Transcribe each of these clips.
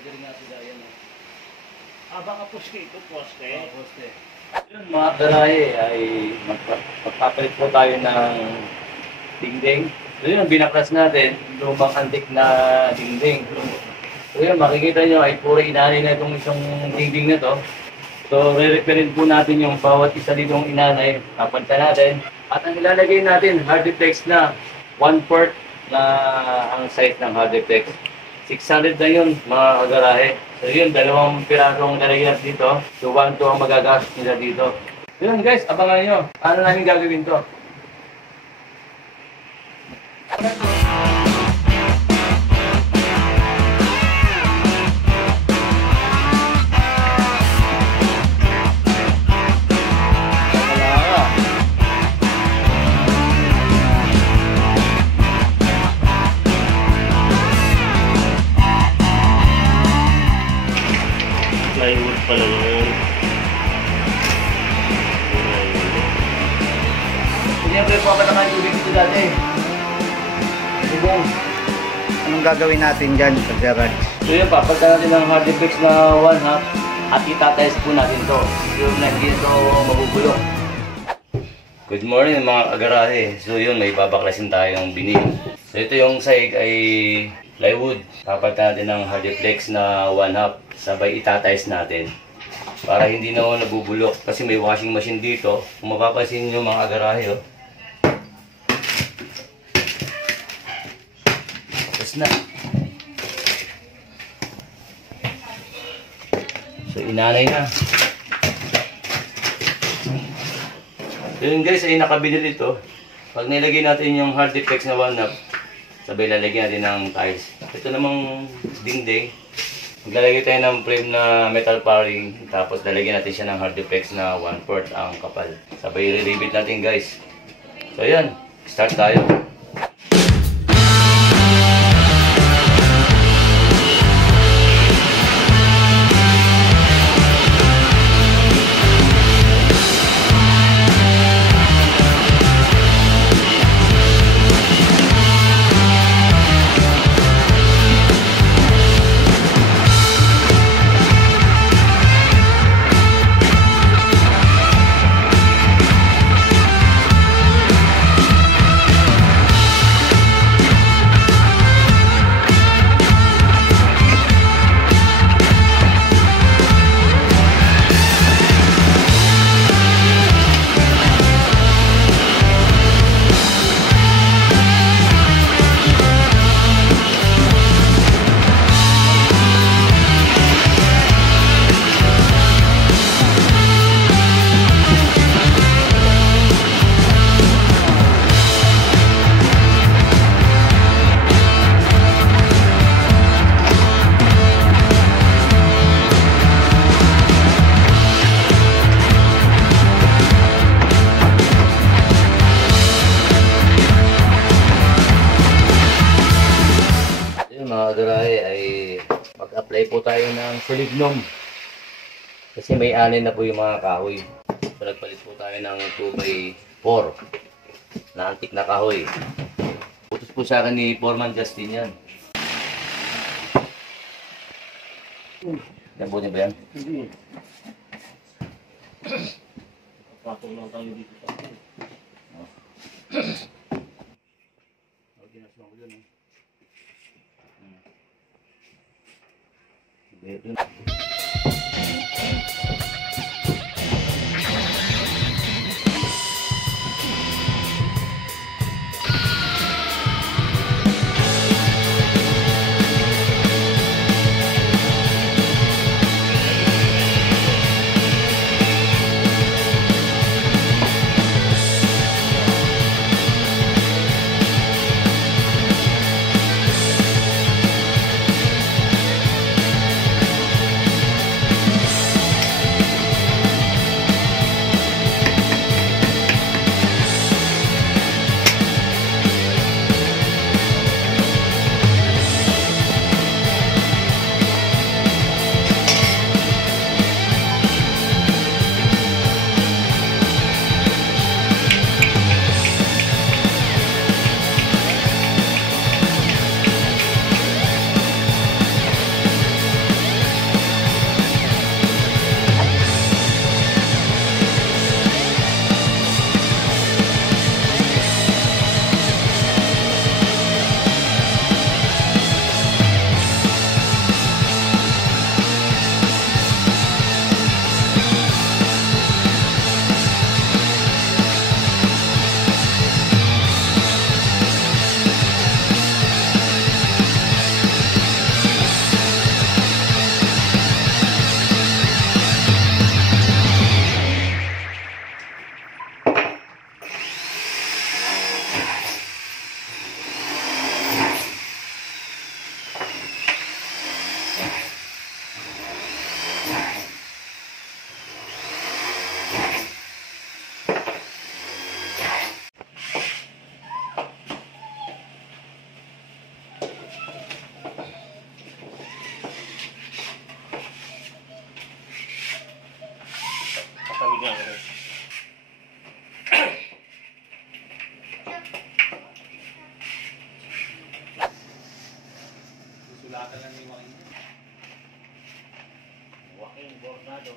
Pagaling natin gaya na. Baka poste ito, poste. Poste. Yun, mga garahe ay magpapalit po tayo ng dingding. So yun, binaklas natin, lumang antik na dingding. So yun, makikita nyo ay puro inanay na itong isang dingding na to. So, re-referin po natin yung bawat isa ditong inanay. Kapanta natin. At ang ilalagay natin, hard deflex na 1/4 na ang size ng hard deflex. 600 na yun, mga kagarahe. So yun, 2 pirasong nalagyan natin dito. So 1 to ang magagastos nila dito. So yun guys, abangan nyo. Paano namin gagawin to? Plywood pala yun. Siyempre po ako naman tubig dito dati. Anong gagawin natin dyan sa garage? So yun, papagka natin ng hard deflex na 1/2 at itatest po natin to. Sure na hindi ito mabubulok. Good morning mga kagarahe. So yun, may babaklasin tayong binig. So ito yung sahig ay plywood. Papagka natin ng hard deflex na 1/2. Sabay itatayos natin para hindi na nabubulok kasi may washing machine dito. Kung mapapansin nyo mga garahe, oh. Tapos na. So inanay na. So yun guys, ay nakabili dito. Pag nilagay natin yung hard deflex na 1/2, sabay lalagyan natin ng tiles. Ito namang dingding. Maglalagay tayo ng frame na metal paring, tapos lalagyan natin siya ng hard deflex na 1/4 ang kapal. Sabay re-rebuild natin guys. So yan, start tayo. Mga garahe ay mag-apply po tayo ng Solignom kasi may anin na po yung mga kahoy. So nagpalit po tayo ng 2x4 na antik na kahoy. Putos po sa akin ni Foreman Justin yan. Nabuo niya ba yan? Hindi. Patong lang tayo dito sa akin. Ginasma ko dyan eh. Bornado.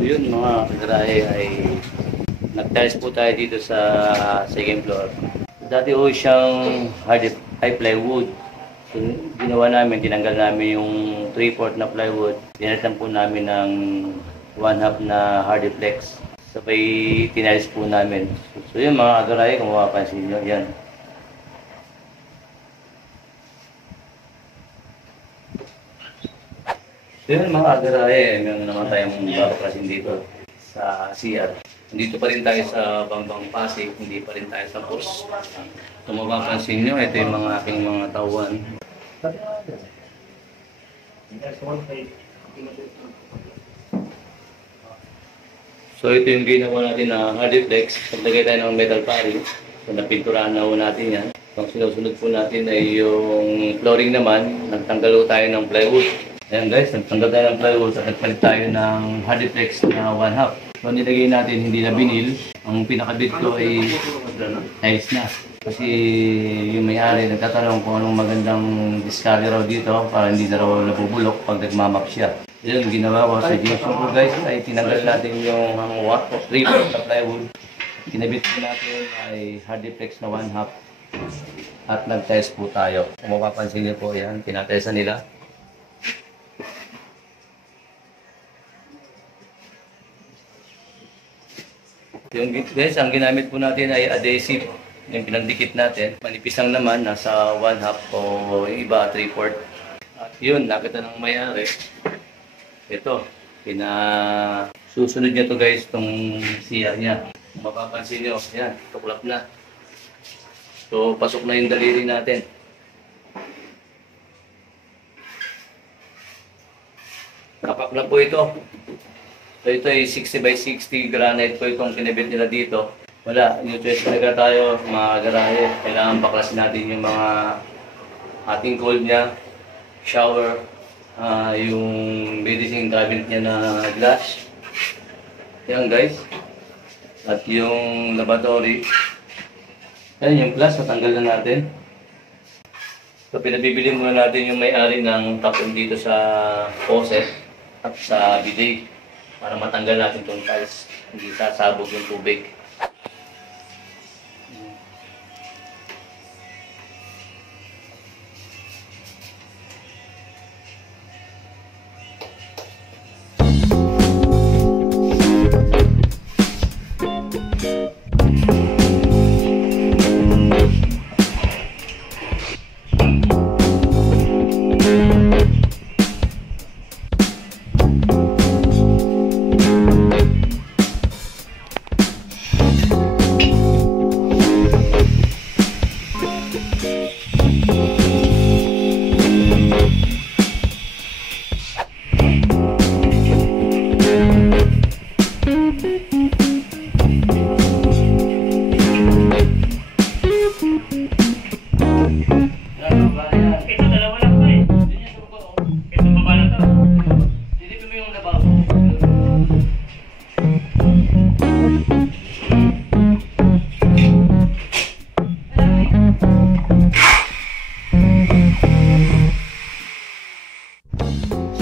So yun mga kagarahe ay nag-tiles po tayo dito sa second floor. Dati ho siyang high plywood. So ginawa namin, tinanggal namin yung 3/4 na plywood. Pinalitan po namin ng 1/2 na hardiplex. Sabay tiniles po namin. So yun mga kagarahe, kung mapapansin nyo, yan. So yun mga kagarahe, meron naman tayong babaklasin dito sa CR. Nandito pa rin tayo sa Bambang Pasig, hindi pa rin tayo sa post. Kung mapapansin nyo, ito yung mga aking mga tauhan. So ito yung ginawa natin na hardiplex. Paglagay tayo ng metal paring. So napinturahan na ho natin yan. Ang sinusunod po natin ay yung flooring naman. Nagtanggal ho tayo ng plywood. Ayan guys, nagtanggal tayo ng plywood at nagpalit tayo ng hardiplex na 1/2. So nilagay natin hindi na binil. Ang pinakabit ko ay tiles na. Kasi yung may-ari nagtatanong kung anong magandang discard raw dito para hindi na raw nabubulok pag nagmamap siya. Yun, ginawa ko sa suggestion ko guys ay tinanggal natin yung 3/4 na plywood. Kinabit ko natin ay hardiplex na 1/2 at nag-tiles po tayo. Kung mapapansin niyo po yan, tinatilesan nila. Yung guys, ang ginamit po natin ay adhesive. Yung pinagdikit natin. Manipis lang naman, nasa 1/2 o yung iba 3/4. At yun, nakita ng may-ari. Ito, susunod niya to guys, itong CR niya. Kung mapapansin nyo, yan, tuklap na. So, pasok na yung daliri natin. Kapak na po ito. So ito ay 60 by 60 granite po itong kinabit nila dito. Wala, new choice talaga tayo mga garahe. Kailangan baklasin natin yung mga ating cold niya, shower, yung medicine cabinet niya na glass. Yan guys. At yung lavatory. Yan yung glass, natanggal na natin. So pinabibili muna natin yung may-ari ng tapon dito sa faucet at sa bidet. Para matanggal natin itong tiles, hindi sasabog yung tubig.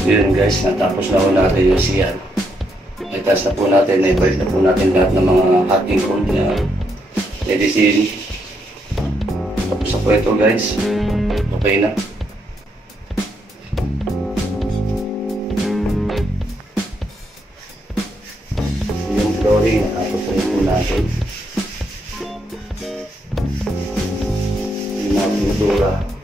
So yun guys, natapos na ho natin yung CR. Ito Itas na po natin, na-bite na po natin lahat ng mga hot and cold na medicine. Tapos na po ito guys. Okay na. Yung flooring, natapos na po natin. Yung mga pintura.